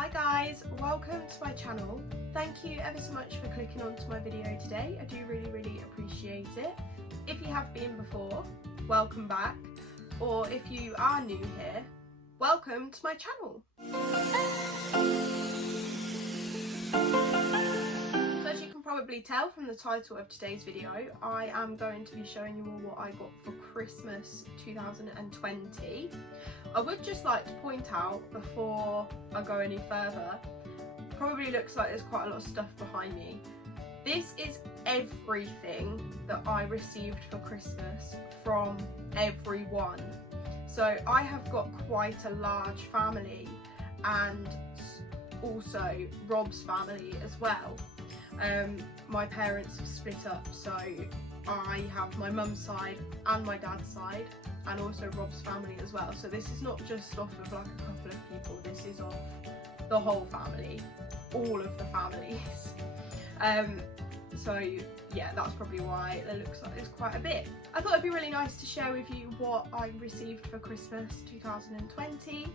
Hi guys, welcome to my channel. Thank you ever so much for clicking onto my video today. I do really appreciate it. If you have been before, welcome back. Or if you are new here, welcome to my channel. So as you can probably tell from the title of today's video, I am going to be showing you all what I got for Christmas 2020. I would just like to point out before I go any further, probably looks like there's quite a lot of stuff behind me. This is everything that I received for Christmas from everyone. So I have got quite a large family, and also Rob's family as well. My parents have split up, so I have my mum's side and my dad's side, and also Rob's family as well. So this is not just off of like a couple of people, this is off the whole family, all of the families. So yeah, that's probably why it looks like there's quite a bit. I thought it'd be really nice to share with you what I received for Christmas 2020.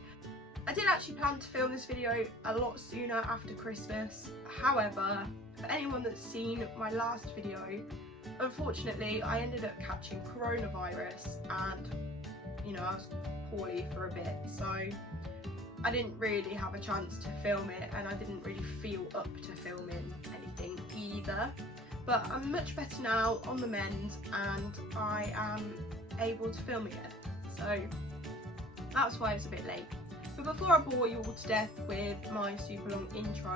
I did actually plan to film this video a lot sooner after Christmas. However, for anyone that's seen my last video, unfortunately I ended up catching coronavirus, and you know, I was poorly for a bit, so I didn't really have a chance to film it, and I didn't really feel up to filming anything either. But I'm much better now, on the mend, and I am able to film again, so that's why it's a bit late. But before I bore you all to death with my super long intro,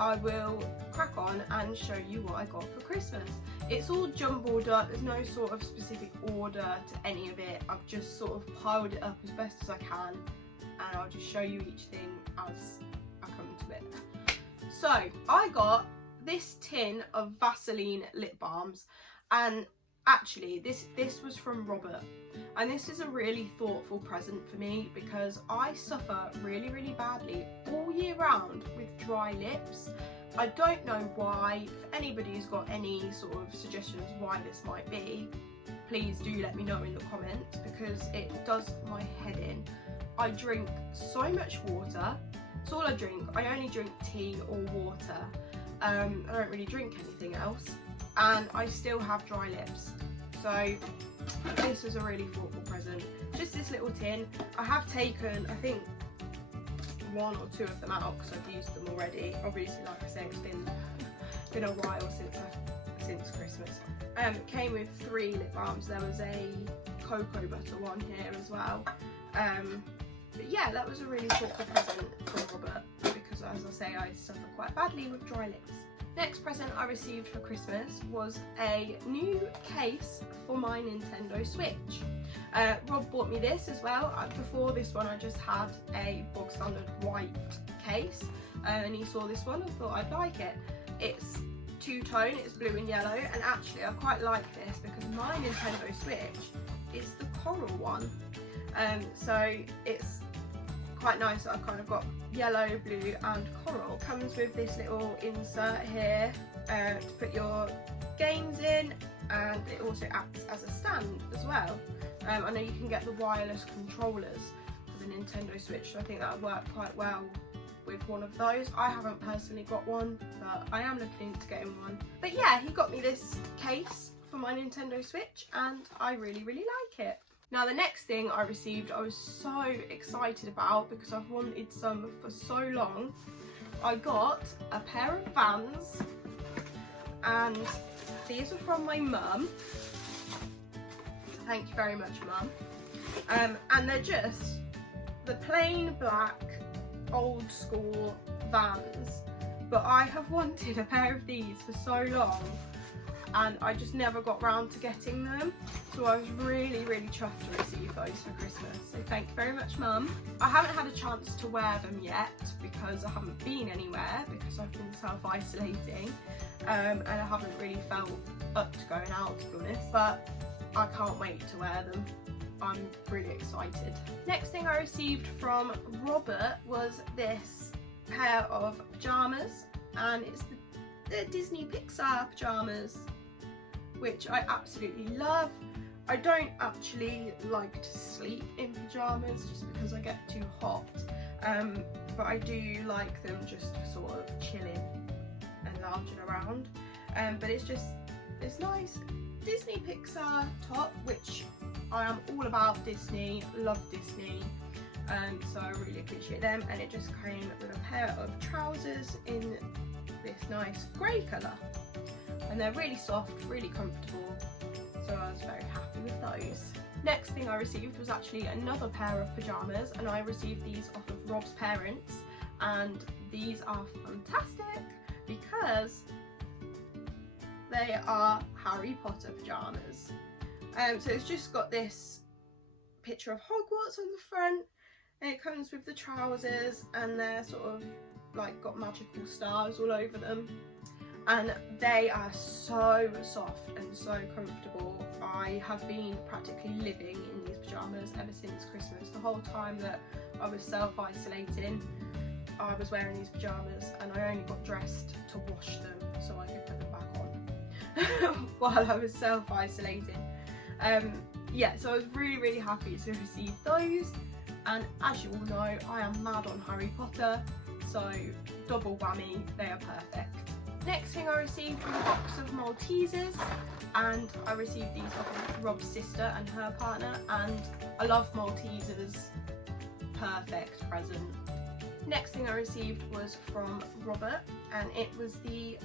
I will crack on and show you what I got for Christmas. It's all jumbled up, there's no sort of specific order to any of it. I've just sort of piled it up as best as I can, and I'll just show you each thing as I come to it. So I got this tin of Vaseline Lip Balms, and actually this was from Robert, and this is a really thoughtful present for me because I suffer really badly all year round with dry lips. I don't know why. If anybody's got any sort of suggestions why this might be, please do let me know in the comments, because it does my head in. I drink so much water, it's all I drink. I only drink tea or water. I don't really drink anything else, and I still have dry lips. So this is a really thoughtful present. Just this little tin. I have taken, I think, 1 or 2 of them out because I've used them already. Obviously, like I say, it's been a while since Christmas. It came with 3 lip balms. There was a cocoa butter one here as well. But yeah, that was a really thoughtful present from Robert, because as I say, I suffer quite badly with dry lips. Next present I received for Christmas was a new case for my Nintendo Switch. Rob bought me this as well. Before this one I just had a bog standard white case, and he saw this one and thought I'd like it. It's two-tone, it's blue and yellow, and actually I quite like this because my Nintendo Switch is the coral one. So it's quite nice that I've kind of got yellow, blue and coral. Comes with this little insert here to put your games in, and it also acts as a stand as well. I know you can get the wireless controllers for the Nintendo Switch, so I think that would work quite well with one of those. I haven't personally got one, but I am looking into getting one. But yeah, he got me this case for my Nintendo Switch, and I really like it. Now the next thing I received I was so excited about because I've wanted some for so long. I got a pair of Vans, and these are from my mum. Thank you very much, Mum. And they're just the plain black old school Vans, but I have wanted a pair of these for so long, and I just never got round to getting them, so I was really chuffed to receive those for Christmas, so thank you very much, Mum. I haven't had a chance to wear them yet because I haven't been anywhere, because I've been self-isolating, and I haven't really felt up to going out, to be honest, but I can't wait to wear them. I'm really excited. Next thing I received from Robert was this pair of pajamas, and it's the Disney Pixar pajamas, which I absolutely love. I don't actually like to sleep in pajamas just because I get too hot, but I do like them just for sort of chilling and lounging around. But it's nice. Disney Pixar top, which I am all about Disney, love Disney, so I really appreciate them. And it just came with a pair of trousers in this nice grey colour, and they're really soft, really comfortable, so I was very happy with those. Next thing I received was actually another pair of pyjamas, and I received these off of Rob's parents, and these are fantastic because they are Harry Potter pyjamas. So it's just got this picture of Hogwarts on the front, and it comes with the trousers, and they're sort of like got magical stars all over them, and they are so soft and so comfortable. I have been practically living in these pyjamas ever since Christmas. The whole time that I was self-isolating, I was wearing these pyjamas, and I only got dressed to wash them so I could put them back on while I was self-isolating. Yeah, so I was really happy to receive those, and as you all know, I am mad on Harry Potter, so double whammy, they are perfect. Next thing I received was a box of Maltesers, and I received these off of Rob's sister and her partner, and I love Maltesers, perfect present. Next thing I received was from Robert, and it was the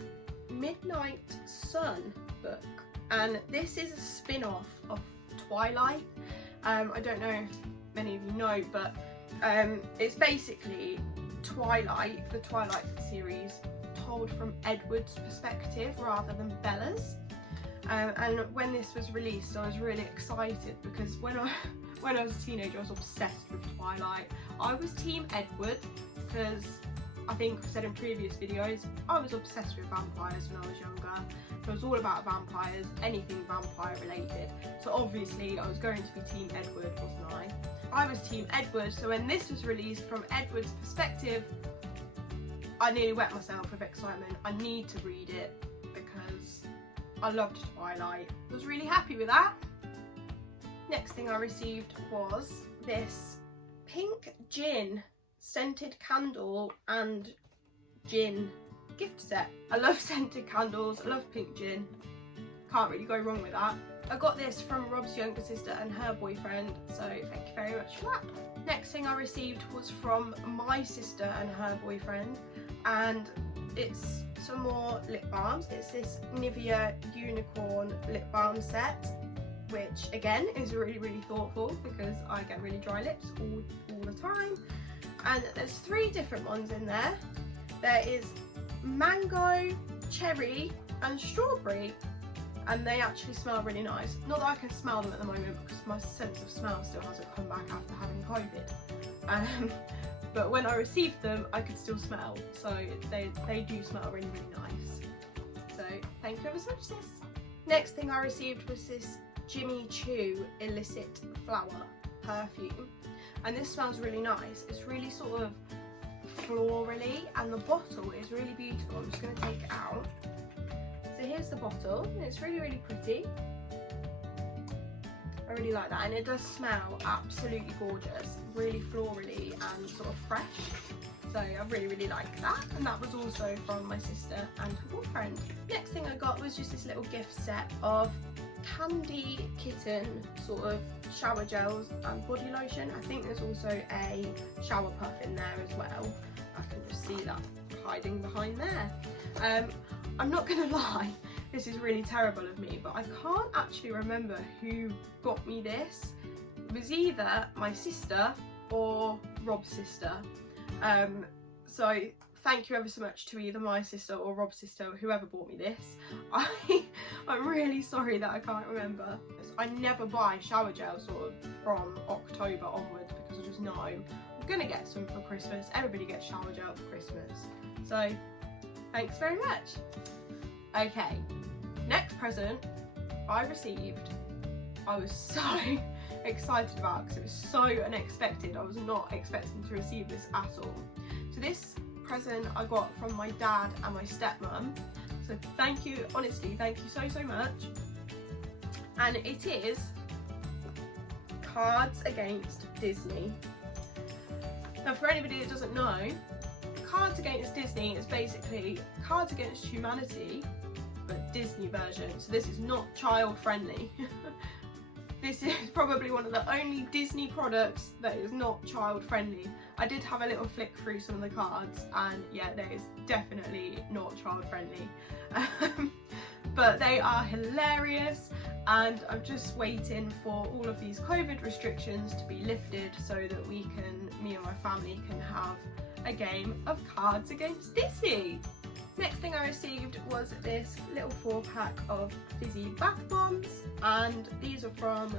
Midnight Sun book, and this is a spin-off of Twilight. I don't know if many of you know, but it's basically Twilight, the Twilight series, told from Edward's perspective rather than Bella's. And when this was released, I was really excited because when I was a teenager, I was obsessed with Twilight. I was Team Edward because I think I said in previous videos, I was obsessed with vampires when I was younger. So it was all about vampires, anything vampire related. So obviously I was going to be Team Edward, wasn't I? I was Team Edward, so when this was released from Edward's perspective, I nearly wet myself with excitement. I need to read it because I loved Twilight. I was really happy with that. Next thing I received was this pink gin scented candle and gin gift set. I love scented candles, I love pink gin, can't really go wrong with that. I got this from Rob's younger sister and her boyfriend, so thank you very much for that. Next thing I received was from my sister and her boyfriend, and it's some more lip balms. It's this Nivea Unicorn lip balm set, which again is really thoughtful because I get really dry lips all the time. And there's 3 different ones in there. There is mango, cherry and strawberry, and they actually smell really nice. Not that I can smell them at the moment because my sense of smell still hasn't come back after having COVID. But when I received them, I could still smell, so they do smell really nice. So thank you ever so much, sis. Next thing I received was this Jimmy Choo Illicit Flower perfume, and this smells really nice. It's really sort of florally, and the bottle is really beautiful. I'm just going to take it out. So here's the bottle, and it's really pretty. I really like that, and it does smell absolutely gorgeous, really florally and sort of fresh. So I really like that, and that was also from my sister and her boyfriend. Next thing I got was just this little gift set of Candy Kitten sort of shower gels and body lotion. I think there's also a shower puff in there as well. I can just see that hiding behind there. I'm not gonna lie, this is really terrible of me, but I can't actually remember who got me this. It was either my sister or Rob's sister. So thank you ever so much to either my sister or Rob's sister, whoever bought me this. I'm really sorry that I can't remember. I never buy shower gel sort of from October onwards because I just know I'm gonna get some for Christmas. Everybody gets shower gel for Christmas. So thanks very much. Okay, next present I received, I was so excited about because it was so unexpected. I was not expecting to receive this at all. So this present I got from my dad and my stepmom, so thank you, honestly thank you so much. And it is Cards Against Disney. Now for anybody that doesn't know, Cards Against Disney is basically Cards Against Humanity, but Disney version. So this is not child friendly. This is probably one of the only Disney products that is not child friendly. I did have a little flick through some of the cards and yeah, that is definitely not child friendly. But they are hilarious, and I'm just waiting for all of these COVID restrictions to be lifted so that me and my family can have a game of Cards Against Disney. Next thing I received was this little 4-pack of fizzy bath bombs, and these are from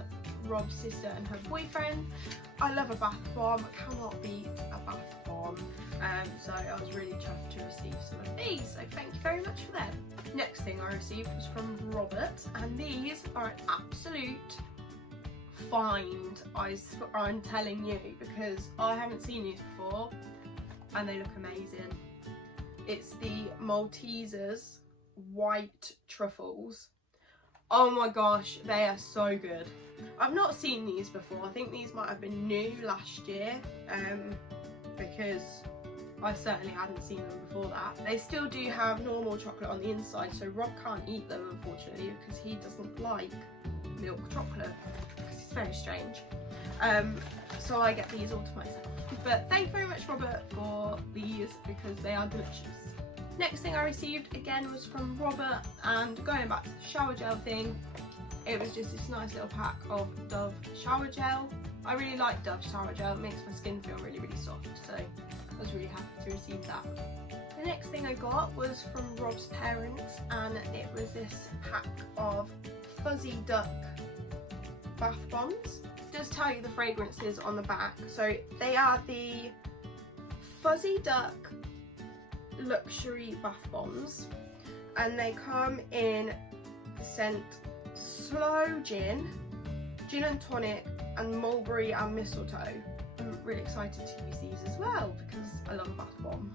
Rob's sister and her boyfriend. I love a bath bomb, cannot beat a bath bomb, so I was really chuffed to receive some of these, so thank you very much for them. Next thing I received was from Robert, and these are an absolute find, I'm telling you, because I haven't seen these before and they look amazing. It's the Maltesers white truffles. Oh my gosh, they are so good. I've not seen these before. I think these might have been new last year, because I certainly hadn't seen them before that. They still do have normal chocolate on the inside, so Rob can't eat them unfortunately because he doesn't like milk chocolate, because it's very strange. So I get these all to myself. But thank you very much, Robert, for these because they are delicious. Next thing I received again was from Robert, and going back to the shower gel thing, it was just this nice little pack of Dove shower gel. I really like Dove shower gel, it makes my skin feel really, really soft, so I was really happy to receive that. The next thing I got was from Rob's parents, and it was this pack of Fuzzy Duck bath bombs. It does tell you the fragrances on the back. So they are the Fuzzy Duck luxury bath bombs, and they come in the scent Slow Gin, Gin and Tonic, and Mulberry and Mistletoe. I'm really excited to use these as well because I love a bath bomb.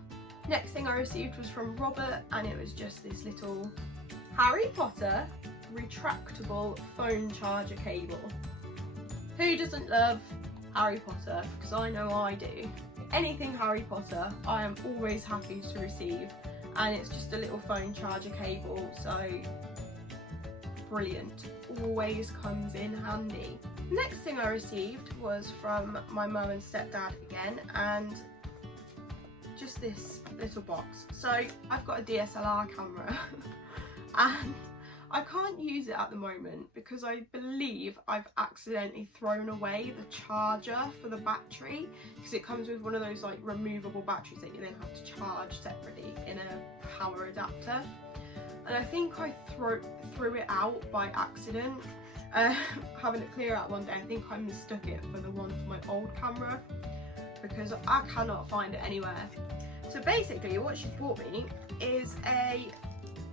Next thing I received was from Robert, and it was just this little Harry Potter retractable phone charger cable. Who doesn't love Harry Potter? Because I know I do. Anything Harry Potter I am always happy to receive, and it's just a little phone charger cable, so brilliant, always comes in handy. Next thing I received was from my mum and stepdad again, and just this little box. So I've got a DSLR camera and I can't use it at the moment because I believe I've accidentally thrown away the charger for the battery, because it comes with one of those like removable batteries that you then have to charge separately in a power adapter, and I think I threw it out by accident. Having it clear out one day, I think I mistook it for the one for my old camera because I cannot find it anywhere. So basically what she bought me is a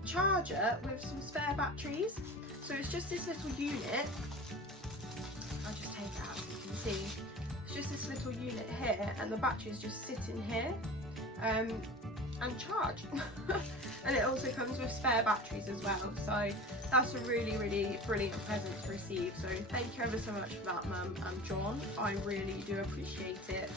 charger with some spare batteries. So it's just this little unit. I'll just take it out so you can see. It's just this little unit here, and the batteries just sit in here and charge. And it also comes with spare batteries as well, so that's a really, really brilliant present to receive. So thank you ever so much for that, Mum and John. I really do appreciate it.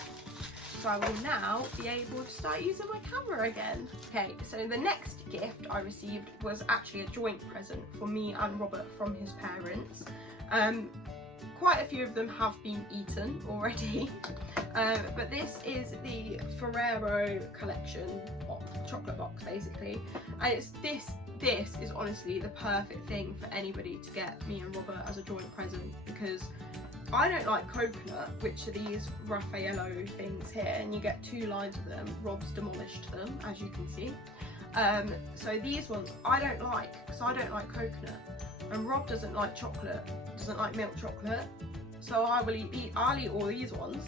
So I will now be able to start using my camera again. Okay, so the next gift I received was actually a joint present for me and Robert from his parents. Quite a few of them have been eaten already, but this is the Ferrero collection chocolate box basically, and it's this is honestly the perfect thing for anybody to get me and Robert as a joint present, because I don't like coconut, which are these Raffaello things here, and you get 2 lines of them. Rob's demolished them, as you can see. So these ones I don't like, because I don't like coconut, and Rob doesn't like chocolate, doesn't like milk chocolate, so I'll eat all these ones,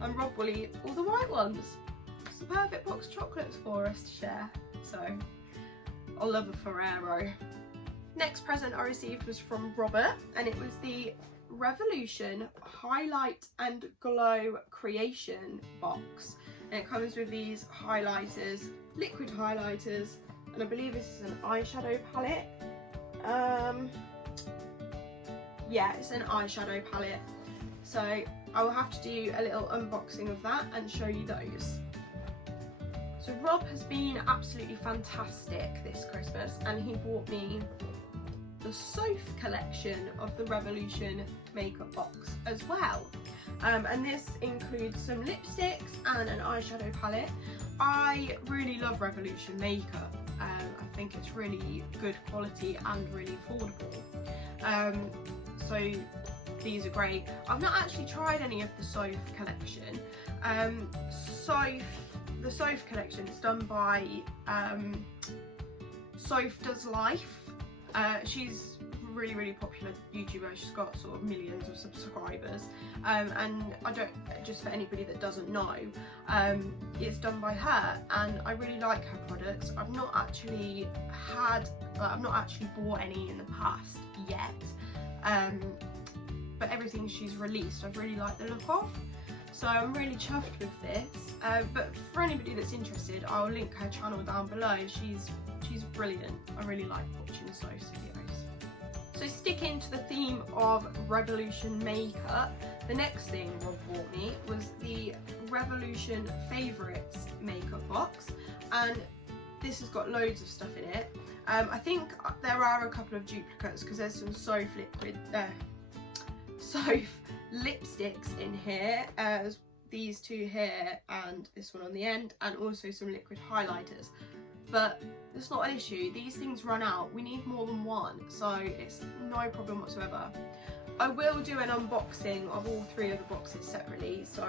and Rob will eat all the white ones. It's the perfect box of chocolates for us to share, so I love a Ferrero. Next present I received was from Robert, and it was the Revolution Highlight and Glow Creation box, and it comes with these highlighters, liquid highlighters, and I believe this is an eyeshadow palette. Yeah, it's an eyeshadow palette, so I will have to do a little unboxing of that and show you those. So Rob has been absolutely fantastic this Christmas, and he bought me the Soph collection of the Revolution makeup box as well. And this includes some lipsticks and an eyeshadow palette. I really love Revolution makeup. I think it's really good quality and really affordable. So these are great. I've not actually tried any of the Soph collection. The Soph collection is done by Soph Does Life. She's really popular YouTuber. She's got sort of millions of subscribers, and I don't, just for anybody that doesn't know, it's done by her, and I really like her products. I've not actually bought any in the past yet, but everything she's released I've really liked the look of, so I'm really chuffed with this. But for anybody that's interested, I'll link her channel down below. She's brilliant. I really like watching Soph's videos. So sticking to the theme of Revolution makeup, the next thing Rob bought me was the Revolution Favourites makeup box, and this has got loads of stuff in it. I think there are a couple of duplicates because there's some Soph lipsticks in here, these two here and this one on the end, and also some liquid highlighters. But it's not an issue. These things run out. We need more than one, so it's no problem whatsoever. I will do an unboxing of all three of the boxes separately, so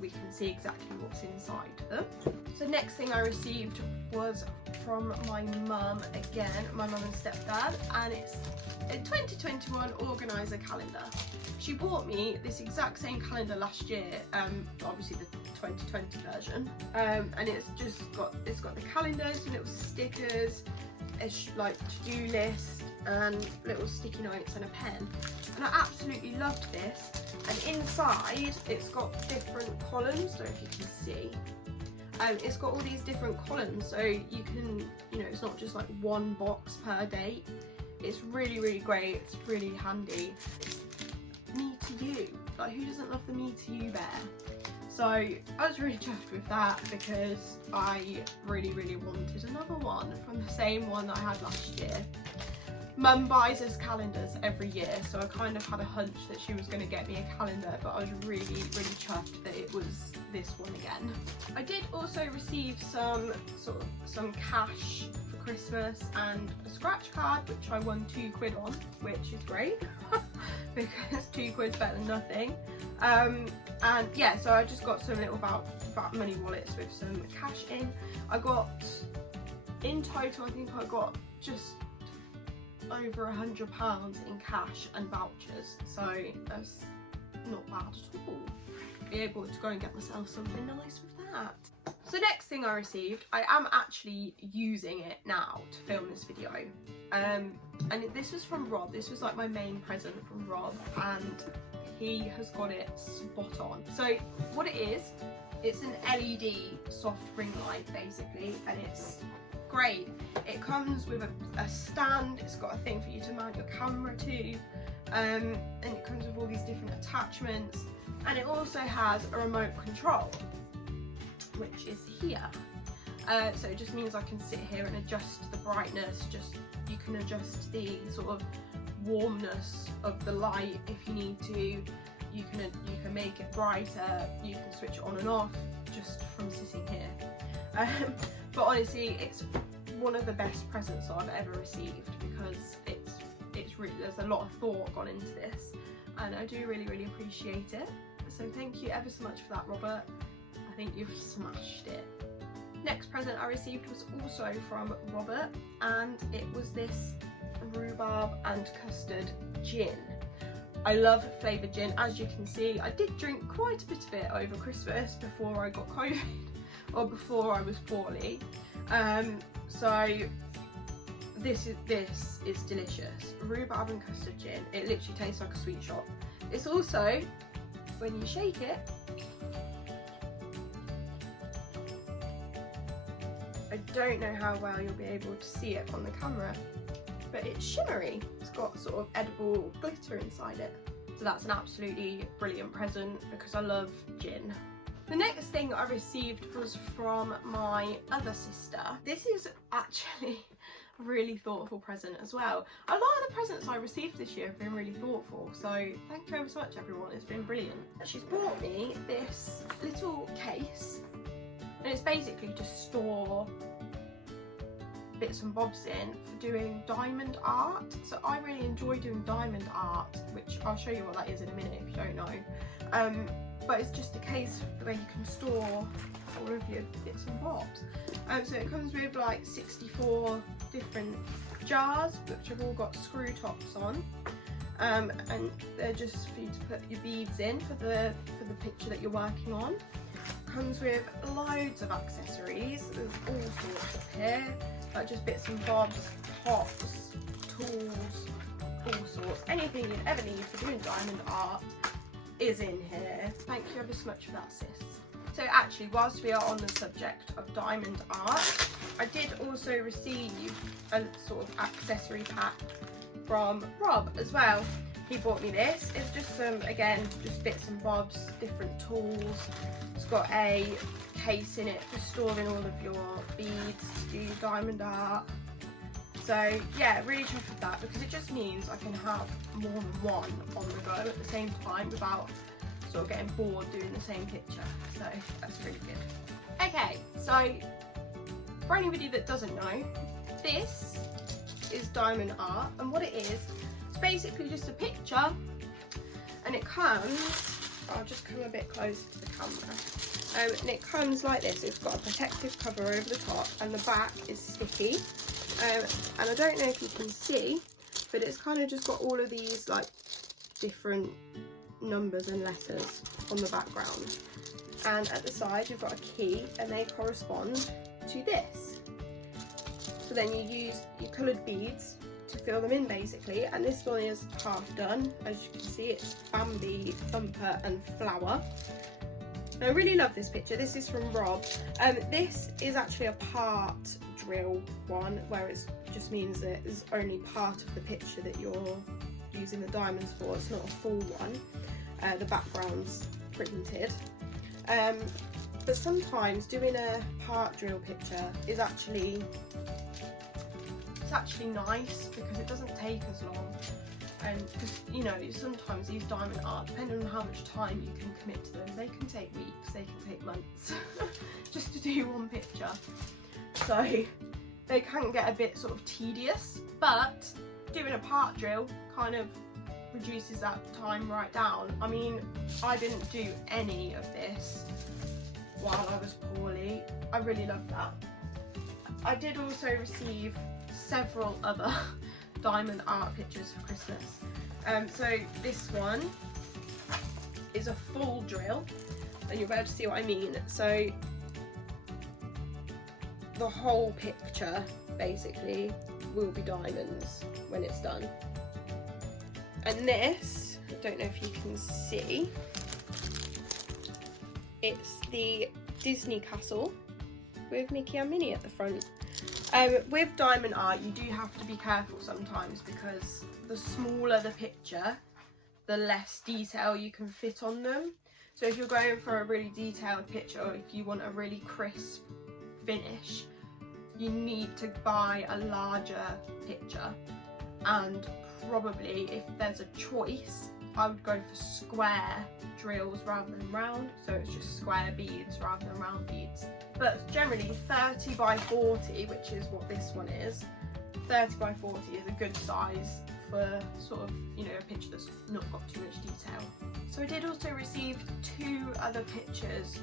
we can see exactly what's inside them. So next thing I received was from my mum again, my mum and stepdad, and it's a 2021 organiser calendar. She bought me this exact same calendar last year, obviously the 2020 version, and it's got the calendars, some little stickers, a like to-do list, and little sticky notes and a pen, and I absolutely loved this. And inside it's got different columns, so if you can see, it's got all these different columns, so you can, it's not just like one box per date. It's really great. It's really handy. It's me to you, like who doesn't love the me to you bear? So I was really chuffed with that because I really wanted another one from the same one that I had last year. Mum buys us calendars every year, so I kind of had a hunch that she was going to get me a calendar, but I was really chuffed that it was this one again. I did also receive some cash for Christmas and a scratch card, which I won £2 on, which is great because £2 better than nothing. And yeah, so I just got some little about money wallets with some cash in. I got, in total, I think I got just over £100 in cash and vouchers, so that's not bad at all. Be able to go and get myself something nice with that. So next thing I received, I am actually using it now to film this video, and this was from Rob. This was like my main present from Rob, and he has got it spot on. So what it is, it's an LED soft ring light basically, and it's great. It comes with a stand, it's got a thing for you to mount your camera to, and it comes with all these different attachments, and it also has a remote control, which is here. So it just means I can sit here and adjust the brightness, you can adjust the sort of warmness of the light if you need to, you can make it brighter, you can switch it on and off just from sitting here. But honestly, it's one of the best presents I've ever received because it's really, there's a lot of thought gone into this, and I do really appreciate it. So thank you ever so much for that, Robert. I think you've smashed it. Next present I received was also from Robert, and it was this Rhubarb and Custard Gin. I love flavoured gin. As you can see, I did drink quite a bit of it over Christmas before I got COVID, or before I was poorly. So this is delicious. Rhubarb and Custard Gin. It literally tastes like a sweet shop. It's also, when you shake it, I don't know how well you'll be able to see it on the camera, but it's shimmery. It's got sort of edible glitter inside it. So that's an absolutely brilliant present because I love gin. The next thing I received was from my other sister. This is actually a really thoughtful present as well. A lot of the presents I received this year have been really thoughtful, so thank you ever so much everyone, it's been brilliant. She's bought me this little case, and it's basically to store bits and bobs in for doing diamond art. So I really enjoy doing diamond art, which I'll show you what that is in a minute if you don't know. But it's just a case where you can store all of your bits and bobs. So it comes with like 64 different jars, which have all got screw tops on, and they're just for you to put your beads in for the picture that you're working on. Comes with loads of accessories. There's all sorts up here, like just bits and bobs, pots, tools, all sorts. Anything you'd ever need for doing diamond art is in here. Thank you ever so much for that, sis. So actually, whilst we are on the subject of diamond art, I did also receive a sort of accessory pack from Rob as well. He bought me this. It's just some, again, just bits and bobs, different tools. It's got a case in it for storing all of your beads to do diamond art. So yeah, really chuffed with that because it just means I can have more than one on the go at the same time without sort of getting bored doing the same picture. So that's really good. Okay, so for anybody that doesn't know, this is diamond art, and what it is, it's basically just a picture, and it comes, I'll just come a bit closer to the camera, and it comes like this. It's got a protective cover over the top, and the back is sticky. And I don't know if you can see, but it's kind of just got all of these like different numbers and letters on the background, and at the side you've got a key, and they correspond to this. So then you use your coloured beads to fill them in basically, and this one is half done. As you can see, it's Bambi, Thumper and Flower. And I really love this picture. This is from Rob. This is actually a part drill one, where it just means that it's only part of the picture that you're using the diamonds for. It's not a full one. The background's printed. But sometimes doing a part drill picture is actually nice because it doesn't take as long. And because, you know, sometimes these diamond art, depending on how much time you can commit to them, they can take weeks, they can take months just to do one picture. So they can get a bit sort of tedious, but doing a part drill kind of reduces that time right down. I mean, I didn't do any of this while I was poorly. I really loved that. I did also receive several other diamond art pictures for Christmas. So this one is a full drill, and you'll be able to see what I mean. So the whole picture basically will be diamonds when it's done. And this, I don't know if you can see, it's the Disney castle with Mickey and Minnie at the front. With diamond art, you do have to be careful sometimes because the smaller the picture, the less detail you can fit on them. So if you're going for a really detailed picture, or if you want a really crisp finish, you need to buy a larger picture. And probably, if there's a choice, I would go for square drills rather than round, so it's just square beads rather than round beads. But generally 30 by 40, which is what this one is, 30 by 40 is a good size for sort of, you know, a picture that's not got too much detail. So I did also receive two other pictures,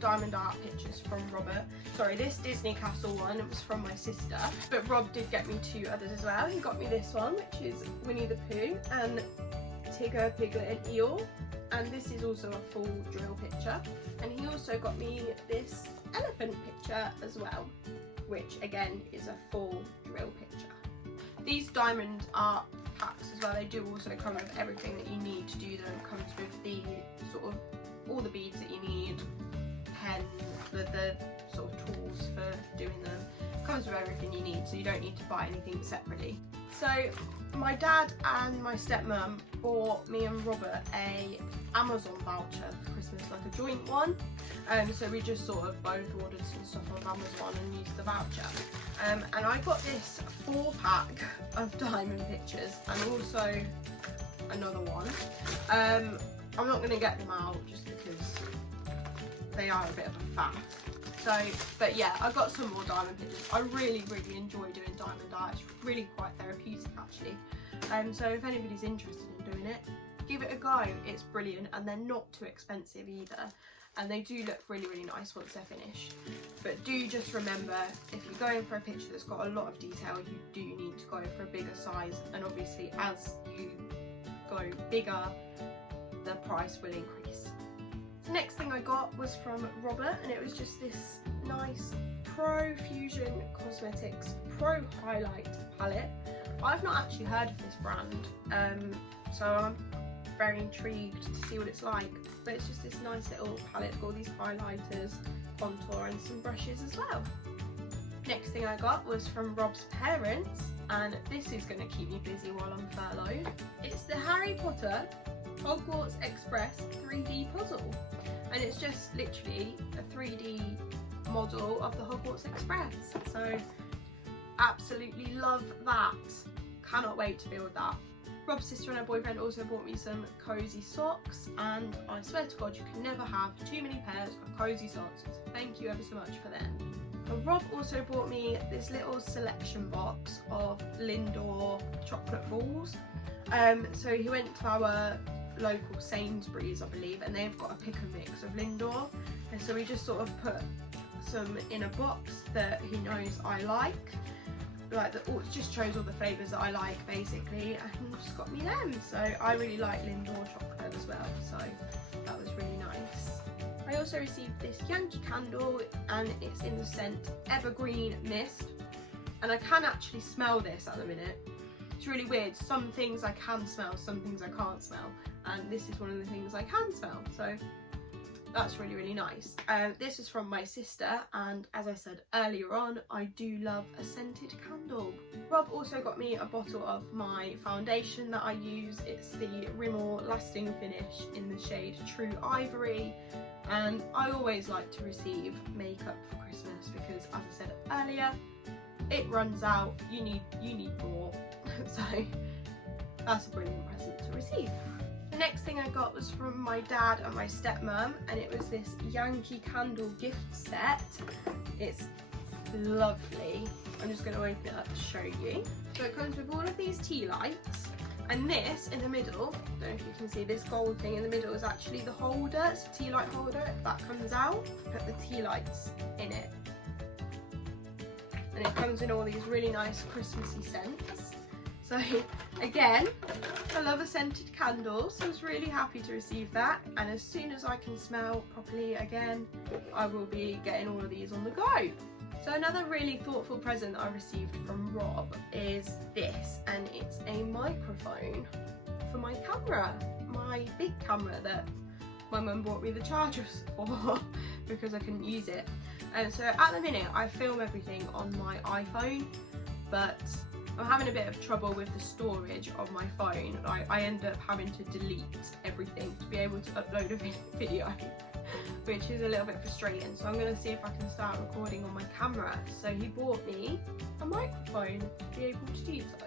diamond art pictures from Robert. Sorry, this Disney Castle one, it was from my sister, but Rob did get me two others as well. He got me this one, which is Winnie the Pooh and Tigger, Piglet and Eeyore, and this is also a full drill picture. And he also got me this elephant picture as well, which again is a full drill picture. These diamond art packs as well, they do also come with everything that you need to do them. It comes with the sort of all the beads that you need, pens, the sort of tools for doing them. It comes with everything you need, so you don't need to buy anything separately. So My dad and my stepmom bought me and Robert a Amazon voucher for Christmas, like a joint one. So we just sort of both ordered some stuff on Amazon and used the voucher. And I got this 4-pack of diamond pictures and also another one. I'm not going to get them out just because they are a bit of a faff. So, but yeah, I got some more diamond pictures. I really enjoy doing diamond art. It's really quite therapeutic actually. So if anybody's interested in doing it, give it a go. It's brilliant and they're not too expensive either. And they do look really nice once they're finished. But do just remember, if you're going for a picture that's got a lot of detail, you do need to go for a bigger size. And obviously as you go bigger, the price will increase. The next thing I got was from Robert, and it was just this nice Pro Fusion Cosmetics Pro Highlight palette. I've not actually heard of this brand, so I'm very intrigued to see what it's like. But it's just this nice little palette, got all these highlighters, contour and some brushes as well. Next thing I got was from Rob's parents, and this is going to keep me busy while I'm furloughed. It's the Harry Potter Hogwarts Express 3D puzzle, and it's just literally a 3D model of the Hogwarts Express. So absolutely love that. Cannot wait to build that. Rob's sister and her boyfriend also bought me some cozy socks, and I swear to God you can never have too many pairs of cozy socks. So thank you ever so much for them. And Rob also bought me this little selection box of Lindor chocolate balls. So he went to our local Sainsbury's, I believe, and they've got a pick and mix of Lindor, and so we just sort of put some in a box that he knows I like it just shows all the flavours that I like basically, and he just got me them. So I really like Lindor chocolate as well, so that was really nice. I also received this Yankee candle, and it's in the scent Evergreen Mist, and I can actually smell this at the minute. It's really weird. Some things I can smell, some things I can't smell, and this is one of the things I can smell, so that's really nice. This is from my sister, and as I said earlier on, I do love a scented candle. Rob also got me a bottle of my foundation that I use. It's the Rimmel Lasting Finish in the shade True Ivory, and I always like to receive makeup for Christmas because, as I said earlier, it runs out, you need more. So that's a brilliant present to receive. The next thing I got was from my dad and my stepmom, and it was this Yankee candle gift set. It's lovely. I'm just going to open it up to show you. So it comes with all of these tea lights, and this in the middle, I don't know if you can see this gold thing in the middle, is actually the holder. It's a tea light holder. That comes out, put the tea lights in it, and it comes in all these really nice Christmassy scents. So again, I love a scented candle, so I was really happy to receive that, and as soon as I can smell properly again, I will be getting all of these on the go. So another really thoughtful present that I received from Rob is this, and it's a microphone for my camera, my big camera that my mum bought me the chargers for because I couldn't use it. And so at the minute I film everything on my iPhone, but I'm having a bit of trouble with the storage of my phone. I end up having to delete everything to be able to upload a video, which is a little bit frustrating. So I'm going to see if I can start recording on my camera. So he bought me a microphone to be able to do so.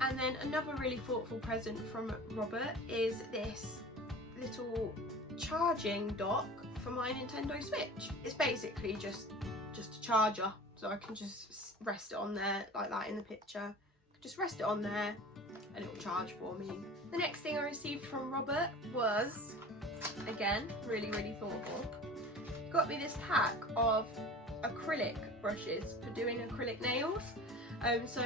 And then another really thoughtful present from Robert is this little charging dock for my Nintendo Switch. It's basically just a charger. So I can just rest it on there like that in the picture. Just rest it on there and it will charge for me. The next thing I received from Robert was, again, really thoughtful. Got me this pack of acrylic brushes for doing acrylic nails. So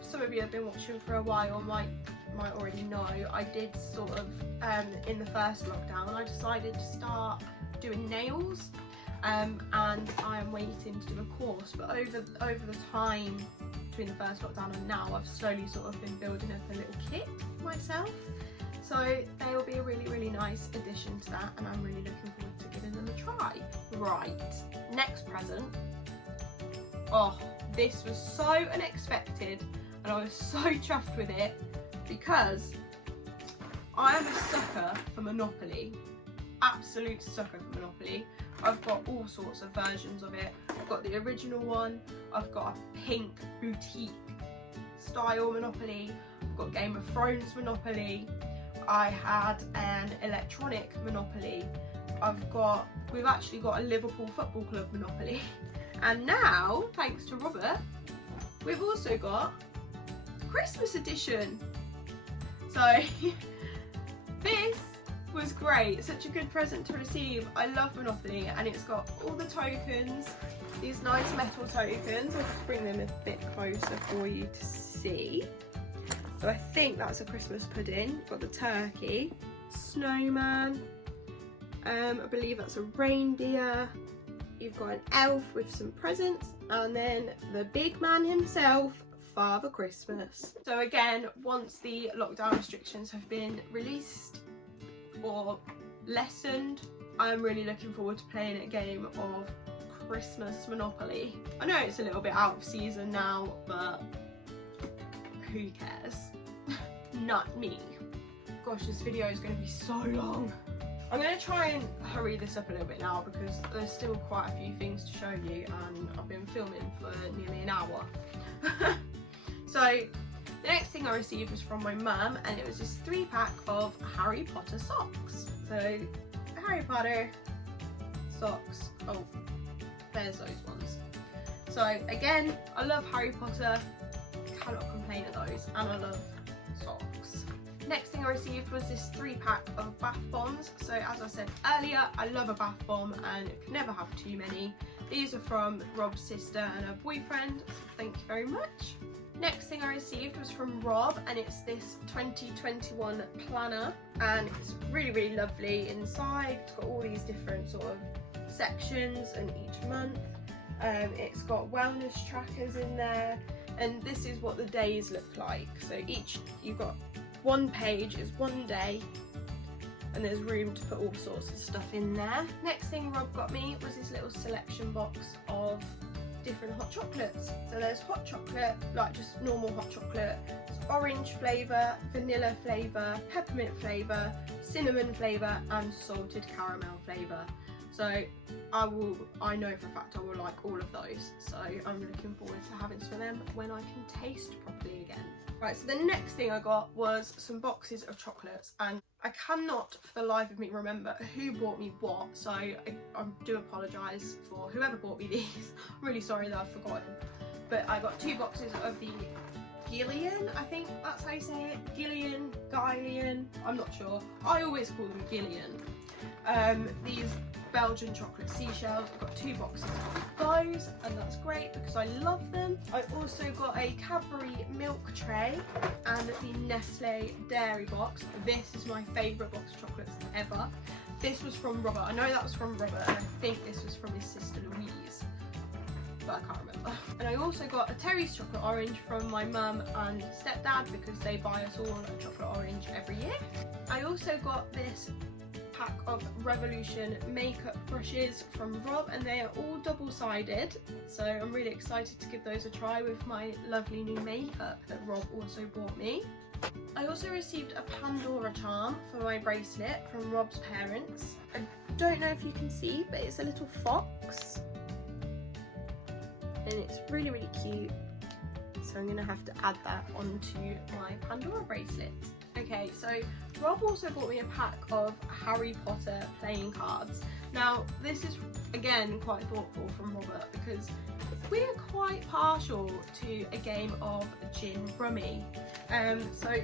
some of you have been watching for a while might already know, I did sort of, in the first lockdown, I decided to start doing nails. And I am waiting to do a course, but over the time between the first lockdown and now, I've slowly sort of been building up a little kit for myself. So they will be a really nice addition to that, and I'm really looking forward to giving them a try. Right, next present. Oh, this was so unexpected, and I was so chuffed with it. because I am a sucker for Monopoly. Absolute sucker for Monopoly. I've got all sorts of versions of it. I've got the original one, I've got a pink boutique style Monopoly, I've got Game of Thrones Monopoly, I had an electronic Monopoly, we've actually got a Liverpool Football Club Monopoly, and now, thanks to Robert, we've also got Christmas edition. So this was great, such a good present to receive. I love Monopoly, and it's got all the tokens, these nice metal tokens. I'll just bring them a bit closer for you to see. So I think that's a Christmas pudding. Got the turkey, snowman, I believe that's a reindeer. You've got an elf with some presents, and then the big man himself, Father Christmas. So again, once the lockdown restrictions have been released or lessened, I'm really looking forward to playing a game of Christmas Monopoly. I know it's a little bit out of season now, but who cares? Not me. Gosh, this video is going to be so long. I'm going to try and hurry this up a little bit now because there's still quite a few things to show you, and I've been filming for nearly an hour. So the next thing I received was from my mum, and it was this 3-pack of Harry Potter socks. So Harry Potter socks. Oh, there's those ones. So again, I love Harry Potter, cannot complain of those, and I love socks. Next thing I received was this 3-pack of bath bombs. So as I said earlier, I love a bath bomb and can never have too many. These are from Rob's sister and her boyfriend, so thank you very much. Next thing I received was from Rob, and it's this 2021 planner, and it's really, really lovely inside. It's got all these different sort of sections, and each month it's got wellness trackers in there, and this is what the days look like. So you've got one page is one day, and there's room to put all sorts of stuff in there. Next thing Rob got me was this little selection box of different hot chocolates. So there's hot chocolate, like just normal hot chocolate, there's orange flavour, vanilla flavour, peppermint flavour, cinnamon flavour, and salted caramel flavour. So I know for a fact I will like all of those, so I'm looking forward to having some of them when I can taste properly again. Right, so the next thing I got was some boxes of chocolates, and I cannot for the life of me remember who bought me what, so I do apologise for whoever bought me these. I'm really sorry that I've forgotten. But I got 2 boxes of the Gillian, I think that's how you say it, Gillian, I'm not sure. I always call them Gillian. These Belgian chocolate seashells. I've got 2 boxes of those, and that's great because I love them. I also got a Cadbury milk tray and the Nestle dairy box. This is my favourite box of chocolates ever. This was from Robert. I know that was from Robert, and I think this was from his sister Louise, but I can't remember. And I also got a Terry's chocolate orange from my mum and stepdad because they buy us all a chocolate orange every year. I also got this pack of Revolution makeup brushes from Rob, and they are all double-sided, so I'm really excited to give those a try with my lovely new makeup that Rob also bought me. I also received a Pandora Charm for my bracelet from Rob's parents. I don't know if you can see, but it's a little fox and it's really, really cute, so I'm gonna have to add that onto my Pandora bracelet. Okay, so Rob also bought me a pack of Harry Potter playing cards. Now, this is, again, quite thoughtful from Robert because we're quite partial to a game of gin rummy. So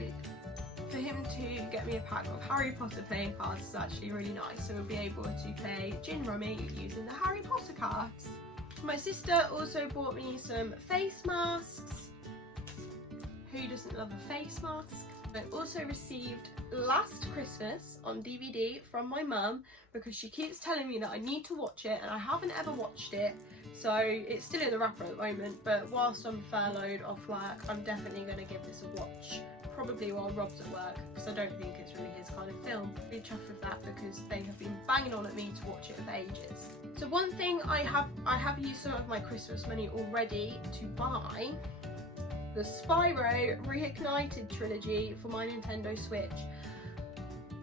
for him to get me a pack of Harry Potter playing cards is actually really nice. So we'll be able to play gin rummy using the Harry Potter cards. My sister also bought me some face masks. Who doesn't love a face mask? I also received Last Christmas on DVD from my mum because she keeps telling me that I need to watch it, and I haven't ever watched it, so it's still in the wrapper at the moment, but whilst I'm furloughed off work, I'm definitely going to give this a watch, probably while Rob's at work, because I don't think it's really his kind of film. I'm really chuffed with that because they have been banging on at me to watch it for ages. So one thing I have used some of my Christmas money already to buy the Spyro Reignited trilogy for my Nintendo Switch.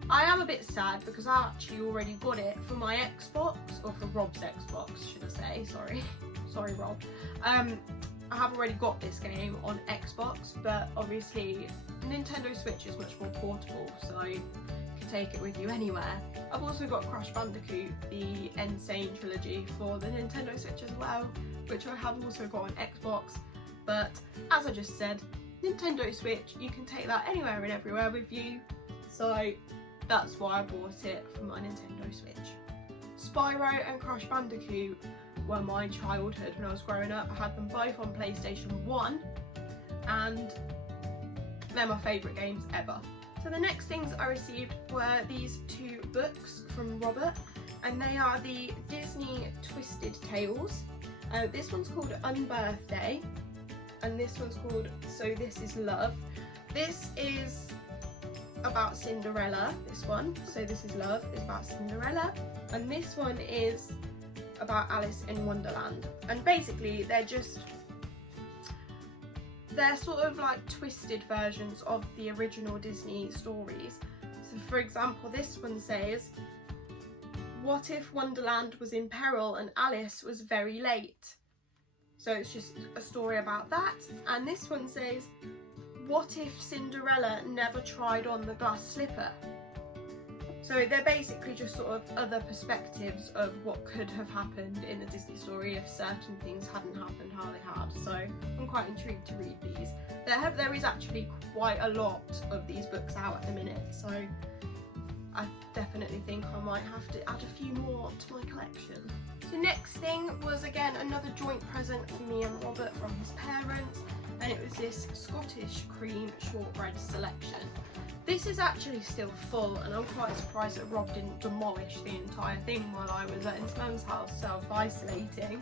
I am a bit sad because I actually already got it for my Xbox, or for Rob's Xbox should I say, sorry Rob. I have already got this game on Xbox, but obviously Nintendo Switch is much more portable, so you can take it with you anywhere. I've also got Crash Bandicoot, the Insane trilogy for the Nintendo Switch as well, which I have also got on Xbox, but as I just said, Nintendo Switch, you can take that anywhere and everywhere with you, so that's why I bought it for my Nintendo Switch. Spyro and Crash Bandicoot were my childhood when I was growing up. I had them both on PlayStation 1 and they're my favourite games ever. So the next things I received were these two books from Robert, and they are the Disney Twisted Tales. This one's called Unbirthday and this one's called So This Is Love. This is about Cinderella, this one, So This Is Love, is about Cinderella, and this one is about Alice in Wonderland. And basically they're sort of like twisted versions of the original Disney stories. So for example, this one says, what if Wonderland was in peril and Alice was very late? So it's just a story about that. And this one says, what if Cinderella never tried on the glass slipper? So they're basically just sort of other perspectives of what could have happened in the Disney story if certain things hadn't happened how they had. So I'm quite intrigued to read these. There is actually quite a lot of these books out at the minute, so I definitely think I might have to add a few more to my collection. The next thing was again another joint present for me and Robert from his parents, and it was this Scottish cream shortbread selection. This is actually still full, and I'm quite surprised that Rob didn't demolish the entire thing while I was at his mum's house self-isolating.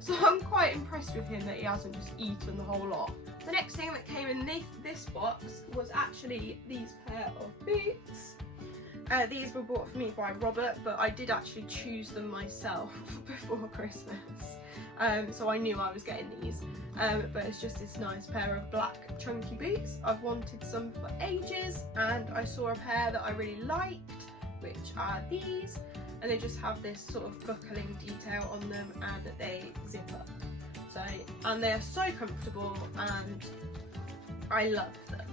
So I'm quite impressed with him that he hasn't just eaten the whole lot. The next thing that came in this box was actually these pair of boots. These were bought for me by Robert, but I did actually choose them myself before Christmas. So I knew I was getting these, but it's just this nice pair of black chunky boots. I've wanted some for ages, and I saw a pair that I really liked, which are these, and they just have this sort of buckling detail on them, and they zip up. So, and they are so comfortable, and I love them.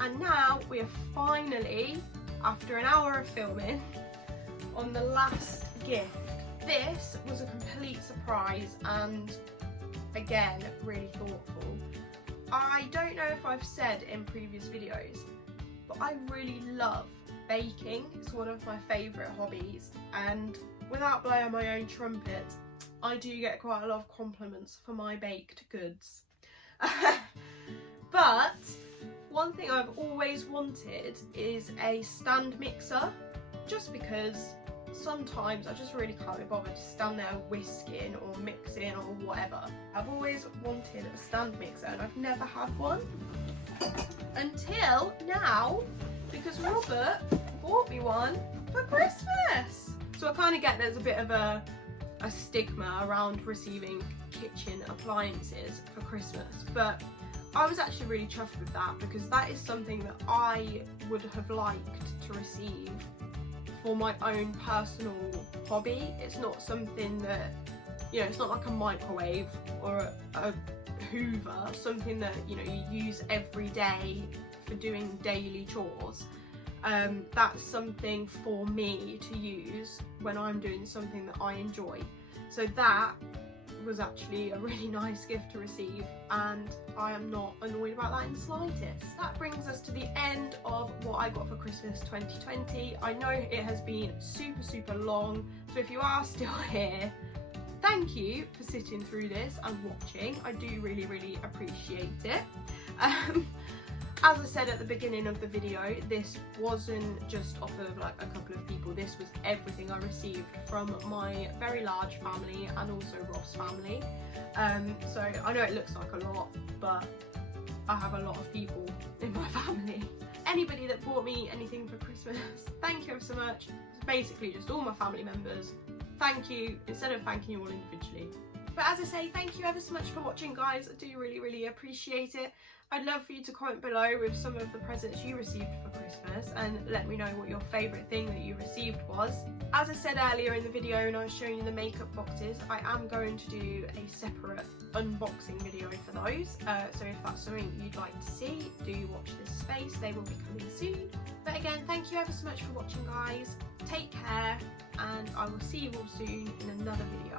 And now we are finally, after an hour of filming, on the last gift. This was a complete surprise and again really thoughtful. I don't know if I've said in previous videos, but I really love baking. It's one of my favourite hobbies, and without blowing my own trumpet, I do get quite a lot of compliments for my baked goods. But one thing I've always wanted is a stand mixer, just because sometimes I just really can't be bothered to stand there whisking or mixing or whatever. I've always wanted a stand mixer and I've never had one until now, because Robert bought me one for Christmas. So I kind of get there's a bit of a stigma around receiving kitchen appliances for Christmas, but I was actually really chuffed with that, because that is something that I would have liked to receive for my own personal hobby. It's not something that, you know, it's not like a microwave or a Hoover, something that, you know, you use every day for doing daily chores. That's something for me to use when I'm doing something that I enjoy. So that was actually a really nice gift to receive, and I am not annoyed about that in the slightest. That brings us to the end of what I got for Christmas 2020. I know it has been super long, so if you are still here, thank you for sitting through this and watching. I do really appreciate it. As I said at the beginning of the video, this wasn't just off of like a couple of people, this was everything I received from my very large family and also Rob's family. So I know it looks like a lot, but I have a lot of people in my family. Anybody that bought me anything for Christmas, thank you ever so much. It's basically just all my family members. Thank you, instead of thanking you all individually. But But as I say, thank you ever so much for watching, guys. I do really appreciate it. I'd love for you to comment below with some of the presents you received for Christmas and let me know what your favourite thing that you received was. As I said earlier in the video when I was showing you the makeup boxes, I am going to do a separate unboxing video for those. So if that's something you'd like to see, do watch this space. They will be coming soon. But again, thank you ever so much for watching, guys. Take care, and I will see you all soon in another video.